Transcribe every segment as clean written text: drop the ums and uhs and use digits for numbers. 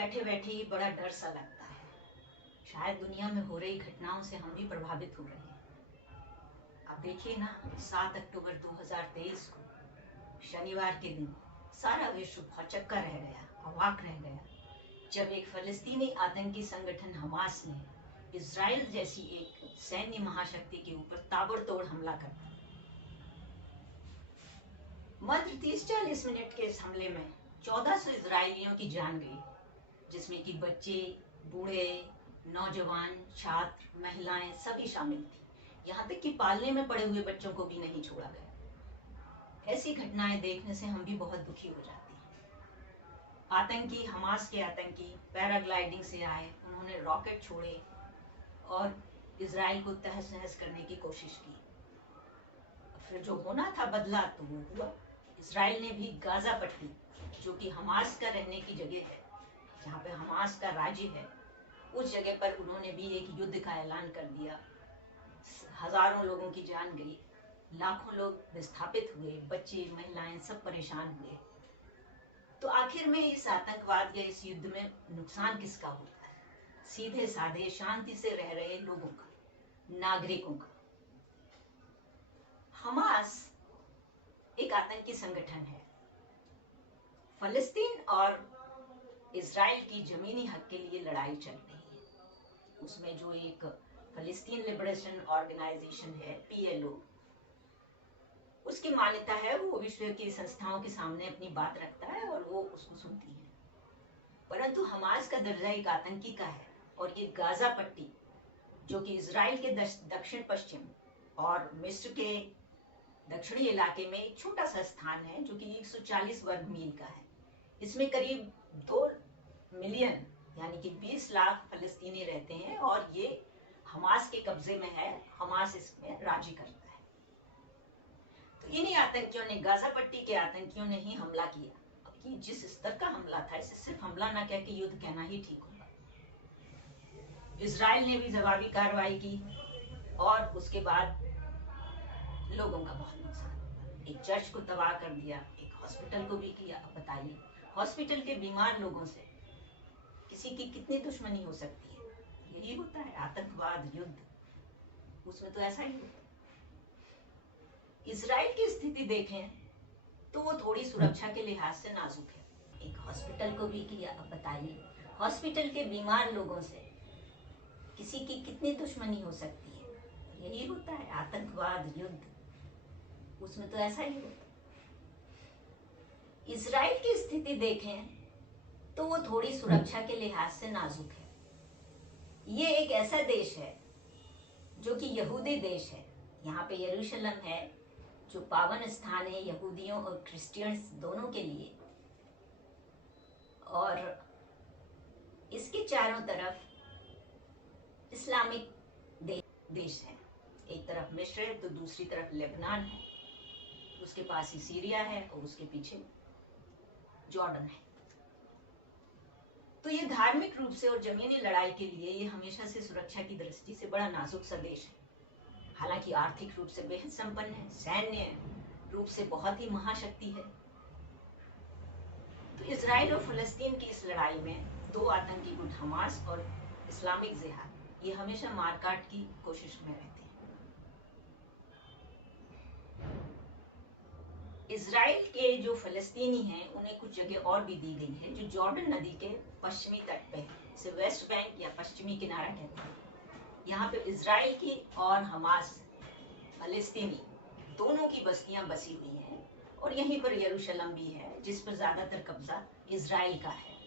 बैठे बैठे ही बड़ा डर सा लगता है। शायद दुनिया में हो रही घटनाओं से हम भी प्रभावित हो रहे हैं। अब देखिए ना, 7 अक्टूबर 2023 को शनिवार के दिन सारा विश्व भौचक्का रह गया, अवाक रह गया, जब एक फलस्तीनी आतंकी संगठन हमास ने इजराइल जैसी एक सैन्य महाशक्ति के ऊपर ताबड़तोड़ हमला कर दिया। मात्र 30-40 मिनट के इस हमले में 1400 इजरायलियों की जान गई, जिसमें कि बच्चे, बूढ़े, नौजवान, छात्र, महिलाएं सभी शामिल थी। यहाँ तक कि पालने में पड़े हुए बच्चों को भी नहीं छोड़ा गया। ऐसी घटनाएं देखने से हम भी बहुत दुखी हो जाते हैं। आतंकी, हमास के आतंकी पैराग्लाइडिंग से आए, उन्होंने रॉकेट छोड़े और इजराइल को तहस नहस करने की कोशिश की। फिर जो होना था बदला तो वो हुआ। इजराइल ने भी गाजा पट्टी, जो कि हमास का रहने की जगह है, जहाँ पे हमास का राज्य है, उस जगह पर उन्होंने भी एक युद्ध का ऐलान कर दिया। हजारों लोगों की जान गई, लाखों लोग विस्थापित हुए, बच्चे, महिलाएं सब परेशान हुए। तो आखिर में इस आतंकवाद या इस युद्ध में नुकसान किसका होता है? सीधे साधे शांति से रह रहे लोगों का, नागरिकों का। हमास एक आतंकी संगठन है। फलस्तीन और इजराइल की जमीनी हक के लिए लड़ाई चल रही है। उसमें जो एक फलस्तीन लिबरेशन ऑर्गेनाइजेशन है, PLO, उसकी मान्यता है वो विश्व की संस्थाओं के सामने अपनी बात रखता है और वो उसको सुनती है। परंतु हमास का दर्जा एक आतंकी का है, और ये गाजा पट्टी, जो कि इजराइल के दक्षिण पश्चिम और मिस्र के दक्षिणी इलाके में एक छोटा सा स्थान है, जो कि 140 वर्ग मील का है। इसमें करीब 2 मिलियन यानी कि 20 लाख फलस्तीनी रहते हैं, और ये हमास के कब्जे में है। हमास इसमें राजी करता है। तो इन्हीं आतंकियों ने, गाजा पट्टी के आतंकियों ने ही हमला किया। अब ये जिस स्तर का हमला था, इसे सिर्फ हमला ना कह के युद्ध कहना ही ठीक होगा। इजराइल ने भी जवाबी कार्रवाई की और उसके बाद लोगों का बहुत नुकसान हुआ। एक चर्च को तबाह कर दिया, एक हॉस्पिटल को भी किया। अब बताइए, हॉस्पिटल के बीमार लोगों से किसी की कितनी दुश्मनी हो सकती है? यही होता है आतंकवाद, युद्ध, उसमें तो ऐसा ही होता है। इजराइल की स्थिति देखें तो वो थोड़ी सुरक्षा के लिहाज से नाजुक है। एक हॉस्पिटल को भी किया। अब बताइए, हॉस्पिटल के बीमार लोगों से किसी की कितनी दुश्मनी हो सकती है? यही होता है आतंकवाद, युद्ध, उसमें तो ऐसा ही होता है। इजराइल की स्थिति देखें तो वो थोड़ी सुरक्षा के लिहाज से नाजुक है। ये एक ऐसा देश है जो कि यहूदी देश है। यहाँ पे यरूशलेम है, जो पावन स्थान है यहूदियों और क्रिश्चियंस दोनों के लिए, और इसके चारों तरफ इस्लामिक देश है। एक तरफ मिस्र है तो दूसरी तरफ लेबनान है, उसके पास ही सीरिया है और उसके पीछे जॉर्डन है। तो ये धार्मिक रूप से और जमीनी लड़ाई के लिए ये हमेशा से सुरक्षा की दृष्टि से बड़ा नाजुक सा देश है। हालांकि आर्थिक रूप से बेहद संपन्न है, सैन्य रूप से बहुत ही महाशक्ति है। तो इजराइल और फलस्तीन की इस लड़ाई में दो आतंकी गुट, हमास और इस्लामिक जिहाद, ये हमेशा मारकाट की कोशिश में रहते हैं। इजराइल के जो फलस्तीनी हैं उन्हें कुछ जगह और भी दी गई है, जो जॉर्डन नदी के पश्चिमी तट पे है। इसे वेस्ट बैंक या पश्चिमी किनारा कहते हैं। यहाँ पे इजराइल की और हमास, फलस्तीनी दोनों की बस्तियां बसी हुई हैं, और यहीं पर यरूशलेम भी है, जिस पर ज्यादातर कब्जा इजराइल का है।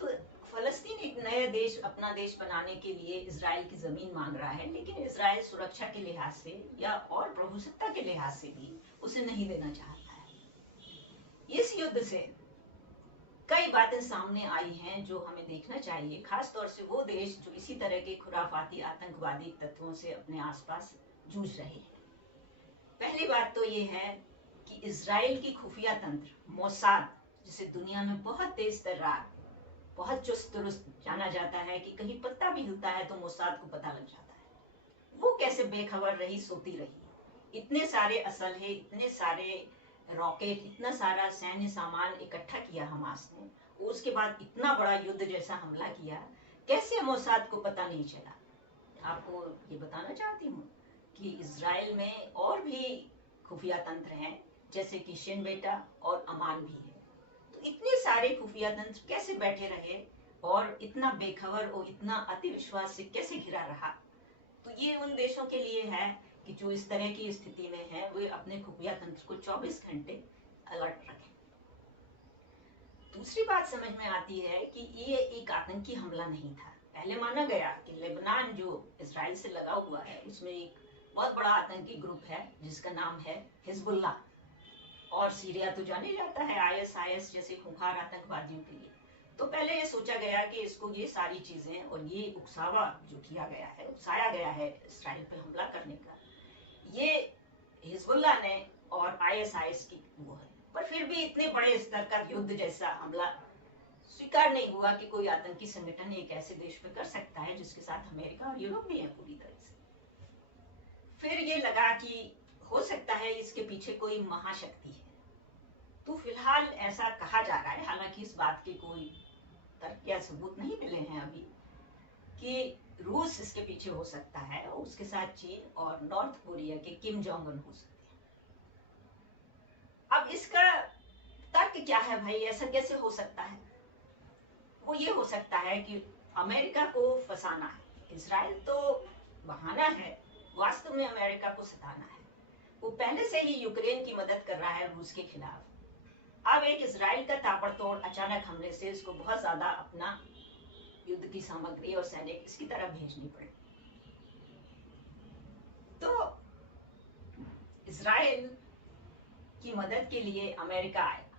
तो फलस्तीन एक नया देश, अपना देश बनाने के लिए इजराइल की जमीन मांग रहा है, लेकिन इजराइल सुरक्षा के लिहाज से या और प्रभुसत्ता के लिहाज से भी उसे नहीं देना चाहता है। इस युद्ध से कई बातें सामने आई हैं जो हमें देखना चाहिए, खास तौर से वो देश जो इसी तरह के खुराफाती आतंकवादी तत्वों से अपने आसपास जूझ रहे हैं। पहली बात तो ये है कि इजराइल की खुफिया तंत्र मोसाद, जिसे दुनिया में बहुत तेज तर्रार, बहुत चुस्त दुरुस्त जाना जाता है, कि कहीं पत्ता भी हिलता है तो मोसाद को पता लग जाता है, वो कैसे बेखबर रही, सोती रही। इतने सारे असलहे, इतने सारे रॉकेट, इतना सारा सैन्य सामान इकट्ठा किया हमास ने, उसके बाद इतना बड़ा युद्ध जैसा हमला किया, कैसे मोसाद को पता नहीं चला? आपको ये बताना चाहती हूँ कि इजराइल में और भी खुफिया तंत्र हैं, जैसे कि शिन बेटा और अमान भी है। तो इतने सारे खुफिया तंत्र कैसे बैठे रहे और इतना बेखबर और इतना अति विश्वास से कैसे घिरा रहा? तो ये उन देशों के लिए है कि जो इस तरह की स्थिति में है, वे अपने खुफिया तंत्र को 24 घंटे अलर्ट रखें। दूसरी बात समझ में आती है कि ये एक आतंकी हमला नहीं था। पहले माना गया कि लेबनान जो इजराइल से लगा हुआ है, उसमें एक बहुत बड़ा आतंकी ग्रुप है जिसका नाम है हिजबुल्लाह, और सीरिया तो जाने जाता है आईएसआईएस जैसे खूंखार आतंकवादियों के लिए। तो पहले ये सोचा गया कि इसको ये सारी चीजें और ये उकसावा जो किया गया है, उकसाया गया है इजराइल पे हमला करने का, ये हिजबुल्लाह ने और आईएसआईएस की वो है। पर फिर भी इतने बड़े स्तर का युद्ध जैसा हमला स्वीकार नहीं हुआ कि कोई आतंकी संगठन एक ऐसे देश में कर सकता है जिसके साथ अमेरिका और यूरोप भी है पूरी तरह से। फिर ये लगा कि हो सकता है इसके पीछे कोई महाशक्ति है। तो फिलहाल ऐसा कहा जा रहा है, हालांकि इस बात के कोई तर्क या सबूत नहीं मिले हैं अभी, कि रूस इसके पीछे हो सकता है और उसके साथ चीन और नॉर्थ कोरिया के किम जोंग उन हो सकते हैं। अब इसका तर्क क्या है भाई, ऐसा कैसे हो सकता है? वो ये हो सकता है कि अमेरिका को फंसाना है। इजराइल तो बहाना है, वास्तव में अमेरिका को सताना है। वो पहले से ही यूक्रेन की मदद कर रहा है रूस के खिलाफ। अब एक इजराइल का ताबड़तोड़ अचानक हमले से इसको बहुत ज्यादा अपना युद्ध की सामग्री और सैनिक इसकी तरफ भेजनी पड़ी। तो इजराइल की मदद के लिए अमेरिका आएगा,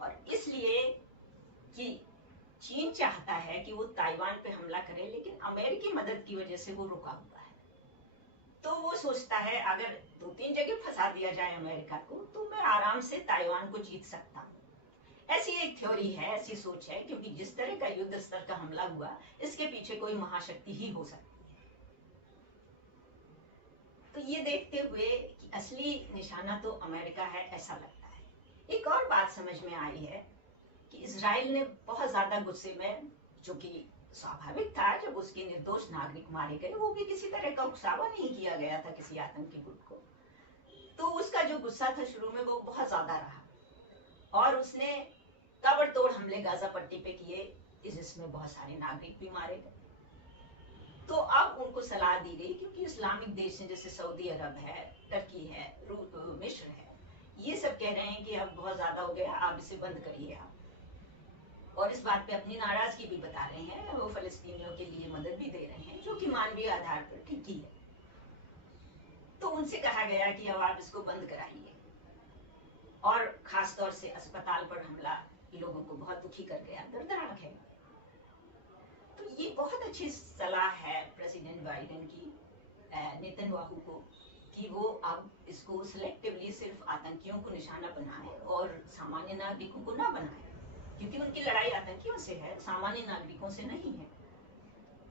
और इसलिए कि चीन चाहता है कि वो ताइवान पे हमला करे, लेकिन अमेरिकी मदद की वजह से वो रुका हुआ है। तो वो सोचता है अगर 2-3 जगह फंसा दिया जाए अमेरिका को, तो मैं आराम से ताइवान को जीत सकता हूँ। ऐसी एक थ्योरी है, ऐसी सोच है, क्योंकि जिस तरह का युद्ध स्तर का हमला हुआ, इसके पीछे कोई महाशक्ति ही हो सकती है। तो ये देखते हुए कि असली निशाना तो अमेरिका है, ऐसा लगता है। एक और बात समझ में आई है कि इजराइल ने बहुत ज्यादा गुस्से में, जो कि स्वाभाविक था जब उसके निर्दोष नागरिक मारे गए, वो भी किसी तरह का उकसावा नहीं किया गया था किसी आतंकी गुट को, तो उसका जो गुस्सा था शुरू में वो बहुत ज्यादा रहा, और उसने ताबड़तोड़ हमले गाजा पट्टी पे किए, जिसमें बहुत सारे नागरिक भी मारे गए। तो अब उनको सलाह दी गई, क्योंकि इस्लामिक देश हैं जैसे सऊदी अरब है, टर्की है, मिस्र है, ये सब कह रहे हैं कि अब बहुत ज्यादा हो गया, आप इसे बंद करिए आप, और इस बात पे अपनी नाराजगी भी बता रहे हैं। वो फलस्तीनियों के लिए मदद भी दे रहे हैं, जो कि मानवीय आधार पर ठीक ही है। तो उनसे कहा गया कि अब आप इसको बंद कराइए, और खासतौर से अस्पताल पर हमला लोगों को बहुत दुखी कर गया, दर्दनाक है। तो ये बहुत अच्छी सलाह है प्रेसिडेंट बाइडेन की नेतन्याहू को, कि वो अब इसको सिलेक्टिवली सिर्फ आतंकियों को निशाना बनाए और सामान्य नागरिकों को ना बनाए, क्योंकि उनकी लड़ाई आतंकियों से है, सामान्य नागरिकों से नहीं है।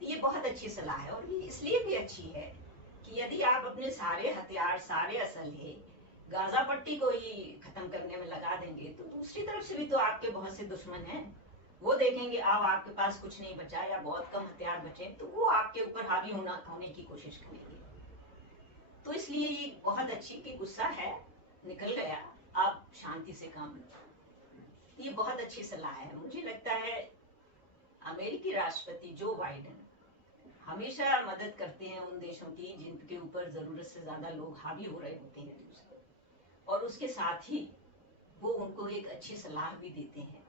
तो ये बहुत अच्छी सलाह है, और ये इसलिए भी अच्छी है कि यदि आप अपने सारे हथियार, सारे असलहे गाजा पट्टी को ही खत्म करने में लगा देंगे, तो दूसरी तरफ से भी तो आपके बहुत से दुश्मन हैं, वो देखेंगे अब आपके पास कुछ नहीं बचा या बहुत कम हथियार बचे, तो वो आपके ऊपर हावी होने की कोशिश करेंगे। तो इसलिए ये बहुत अच्छी कि गुस्सा है, निकल गया, आप शांति से काम लो। ये बहुत अच्छी सलाह है। मुझे लगता है अमेरिकी राष्ट्रपति जो बाइडेन हमेशा मदद करते हैं उन देशों की जिनके ऊपर जरूरत से ज्यादा लोग हावी हो रहे होते हैं दूसरे, और उसके साथ ही वो उनको एक अच्छी सलाह भी देते हैं।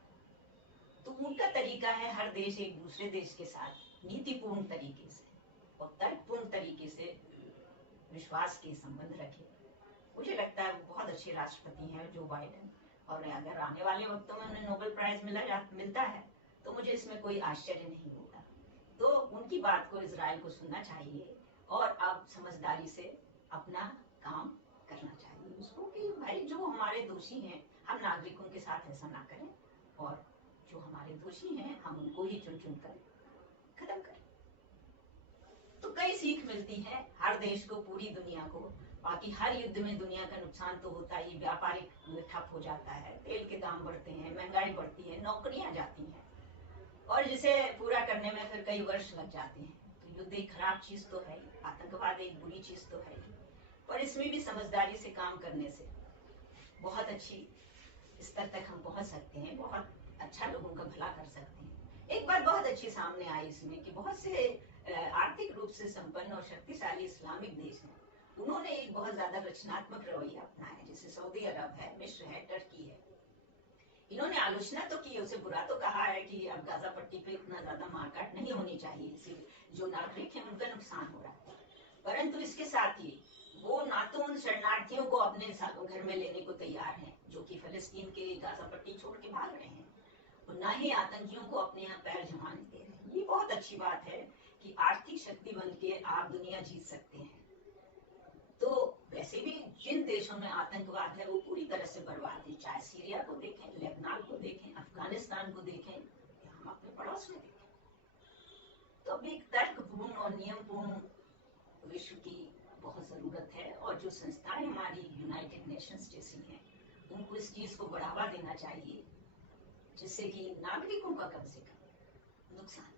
तो उनका तरीका है हर देश एक दूसरे देश के साथ नीतिपूर्ण तरीके से और तर्कपूर्ण तरीके से विश्वास के संबंध रखे। मुझे लगता है वो बहुत अच्छे राष्ट्रपति हैं जो बाइडेन, और अगर आने वाले वक्तों में उन्हें नोबेल प्राइज मिलता है तो मुझे इसमें कोई आश्चर्य नहीं होगा। तो उनकी बात को इजराइल को सुनना चाहिए, और अब समझदारी से अपना काम करना चाहिए उसको, कि भाई जो हमारे दोषी हैं हम नागरिकों के साथ ऐसा ना करें, और जो हमारे दोषी हैं हम उनको ही चुन चुन कर खत्म करें। तो कई सीख मिलती है हर देश को, पूरी दुनिया को, बाकी हर युद्ध में दुनिया का नुकसान तो होता ही, व्यापारिक ठप हो जाता है, तेल के दाम बढ़ते हैं, महंगाई बढ़ती है, नौकरियां जाती हैं और जिसे पूरा करने में फिर कई वर्ष लग जाते हैं। तो युद्ध एक खराब चीज तो है ही, आतंकवाद एक बुरी चीज तो है ही, पर इसमें भी समझदारी से काम करने से बहुत अच्छी स्तर तक हम पहुंच सकते हैं, बहुत अच्छा लोगों का भला कर सकते हैं। एक बात बहुत अच्छी सामने आई इसमें कि बहुत से आर्थिक रूप से संपन्न और शक्तिशाली इस्लामिक देश हैं, उन्होंने एक बहुत ज्यादा रचनात्मक रवैया अपनाया, जैसे सऊदी अरब है, मिस्र है, टर्की है। इन्होंने आलोचना तो की, उसे बुरा तो कहा है कि अब गाजा पट्टी पे इतना ज्यादा मारकाट नहीं होनी चाहिए, जो नागरिक हैं उनका नुकसान हो रहा है, परंतु इसके साथ ही वो ना तो उन शरणार्थियों को अपने घर में लेने को तैयार हैं जो कि फलस्तीन के गाजा पट्टी छोड़ के भाग रहे हैं, और ना ही आतंकियों को अपने यहाँ पैर जमाने दे रहे हैं। ये बहुत अच्छी बात है कि आर्थिक शक्ति बन के आप दुनिया जीत सकते हैं। तो वैसे भी जिन देशों में आतंकवाद है वो पूरी तरह से बर्बाद है, चाहे सीरिया को देखें, लेबनान को देखें, अफगानिस्तान को देखें, या हम अपने पड़ोस में देखें। तो अब एक तर्कपूर्ण और नियमपूर्ण विश्व की बहुत जरूरत है, और जो संस्थाएं हमारी यूनाइटेड नेशंस जैसी हैं उनको इस चीज को बढ़ावा देना चाहिए, जिससे कि नागरिकों का कम से कम नुकसान